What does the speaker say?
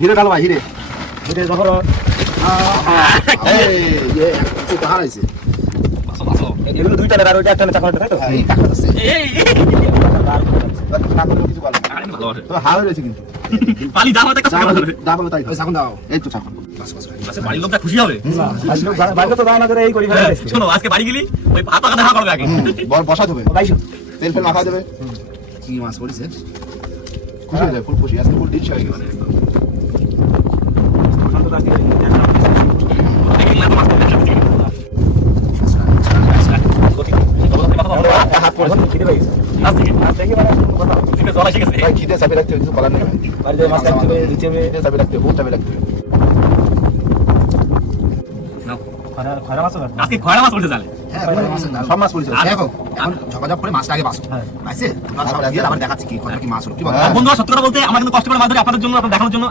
হিরে ডালো ভাই হিরে এটা ধরো হারাইছে এগুলো দুইটা আর ওইটা একটা চাকর তাই তো এই কাকা আছে এই কিছু বলো আরে ভালো আছে তো হার হয়েছে কিন্তু পালি দাও আমাদের কাছে ডাবল তাই চাকুন দাও এই তো চাকুন আচ্ছা বাড়ির লোকটা খুশি হবে বাইরে তো দাও না করে এই করি ফেলে শোনো আজকে বাড়ি গেলি ওই ভাত পাকা দেখা করবে আগে বসা দেবে গাইছো তেল ফেল মাখা দেবে কি মাছ পড়েছে খুশি হয়ে যায় ফুল খুশি আজকে ফুল ডিশ হয়ে গেছে হাত পড়ে খিদে পাই দেখি ভাই খিদে চাপে রাখতে কিছু বলার নেই বাড়িতে মাছ কাটতে হবে দিতে হবে খিদে চাপে রাখতে বহুত চাপে রাখতে খরা মাছ হবে আজকে খয়রা মাছ পড়তে জালে হ্যাঁ সব মাছ পড়েছে দেখো এখন ঝপাঝপ করে মাছটা আগে বাসো পাইছে আবার দেখাচ্ছি কি কত কি মাছ হলো কি বল বন্ধুরা সত্যি কথা বলতে আমরা কিন্তু কষ্ট করে মাছ ধরি আপনাদের জন্য আপনাদের দেখানোর জন্য